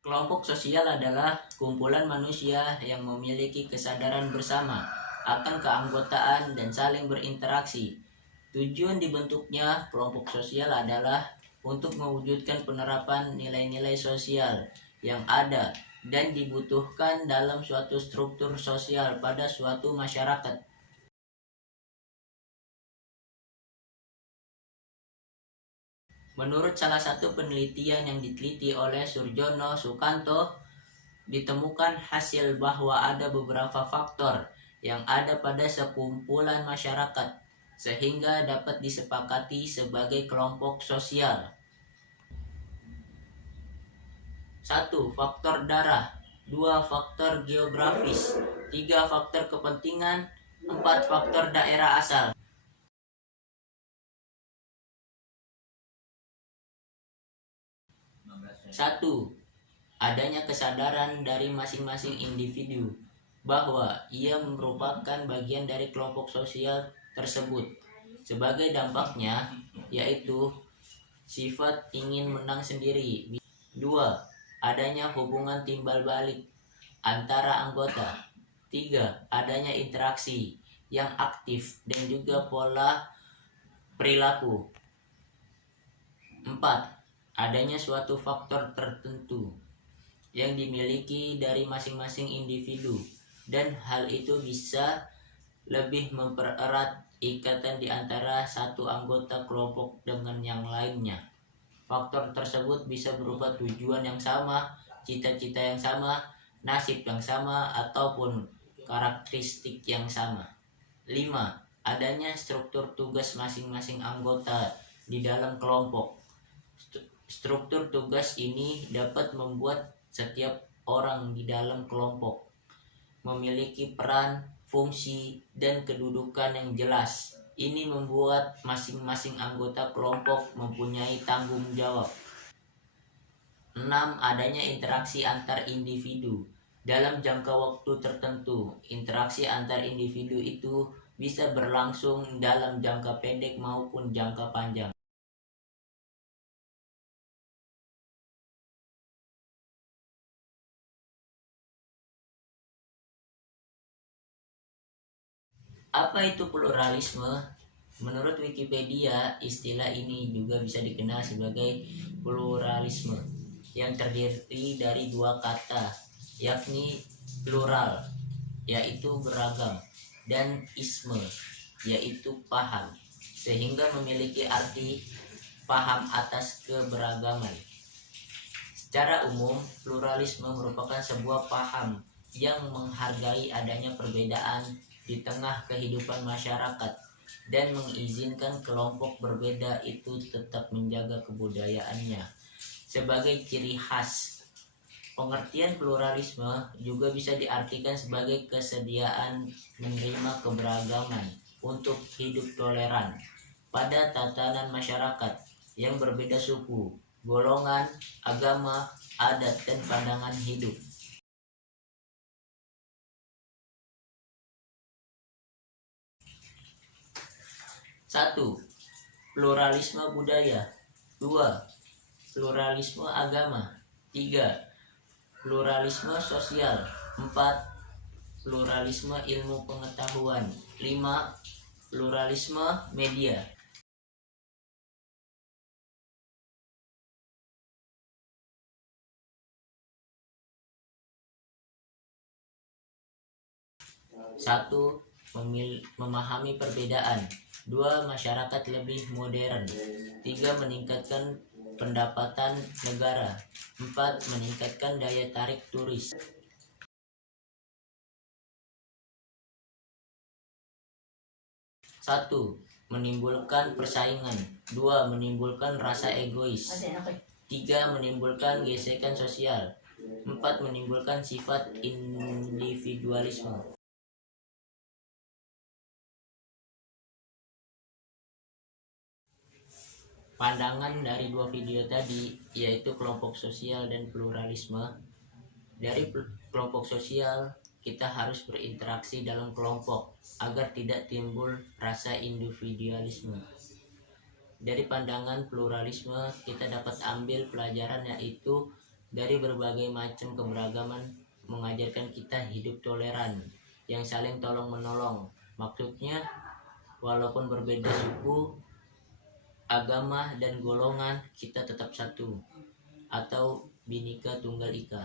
Kelompok sosial adalah kumpulan manusia yang memiliki kesadaran bersama akan keanggotaan dan saling berinteraksi. Tujuan dibentuknya kelompok sosial adalah untuk mewujudkan penerapan nilai-nilai sosial yang ada dan dibutuhkan dalam suatu struktur sosial pada suatu masyarakat. Menurut salah satu penelitian yang diteliti oleh Surjono Sukanto, ditemukan hasil bahwa ada beberapa faktor yang ada pada sekumpulan masyarakat sehingga dapat disepakati sebagai kelompok sosial. 1. Faktor darah. 2. Faktor geografis. 3. Faktor kepentingan. 4. Faktor daerah asal. 1. Adanya kesadaran dari masing-masing individu bahwa ia merupakan bagian dari kelompok sosial tersebut. Sebagai dampaknya, yaitu sifat ingin menang sendiri. 2. Adanya hubungan timbal balik antara anggota. 3. Adanya interaksi yang aktif dan juga pola perilaku. 4. Adanya suatu faktor tertentu yang dimiliki dari masing-masing individu dan hal itu bisa lebih mempererat ikatan di antara satu anggota kelompok dengan yang lainnya. Faktor tersebut bisa berupa tujuan yang sama, cita-cita yang sama, nasib yang sama, ataupun karakteristik yang sama. 5. Adanya struktur tugas masing-masing anggota di dalam kelompok. Struktur tugas ini dapat membuat setiap orang di dalam kelompok memiliki peran, fungsi, dan kedudukan yang jelas. Ini membuat masing-masing anggota kelompok mempunyai tanggung jawab. 6. Adanya interaksi antar individu. Dalam jangka waktu tertentu, interaksi antar individu itu bisa berlangsung dalam jangka pendek maupun jangka panjang. Apa itu pluralisme? Menurut Wikipedia, istilah ini juga bisa dikenal sebagai pluralisme yang terdiri dari dua kata, yakni plural, yaitu beragam, dan isme, yaitu paham, sehingga memiliki arti paham atas keberagaman. Secara umum, pluralisme merupakan sebuah paham yang menghargai adanya perbedaan di tengah kehidupan masyarakat dan mengizinkan kelompok berbeda itu tetap menjaga kebudayaannya sebagai ciri khas. Pengertian pluralisme juga bisa diartikan sebagai kesediaan menerima keberagaman untuk hidup toleran pada tatanan masyarakat yang berbeda suku, golongan, agama, adat, dan pandangan hidup. 1. Pluralisme budaya. 2. Pluralisme agama. 3. Pluralisme sosial. 4. Pluralisme ilmu pengetahuan. 5. Pluralisme media. Satu, memahami perbedaan. 2. Masyarakat lebih modern. 3. Meningkatkan pendapatan negara. 4. Meningkatkan daya tarik turis. 1. Menimbulkan persaingan. 2. Menimbulkan rasa egois. 3. Menimbulkan gesekan sosial. 4. Menimbulkan sifat individualisme. Pandangan dari dua video tadi, yaitu kelompok sosial dan pluralisme. Dari kelompok sosial, kita harus berinteraksi dalam kelompok agar tidak timbul rasa individualisme. Dari pandangan pluralisme, kita dapat ambil pelajaran, yaitu dari berbagai macam keberagaman mengajarkan kita hidup toleran yang saling tolong menolong. Maksudnya walaupun berbeda suku, agama dan golongan, kita tetap satu atau Bhinneka Tunggal Ika.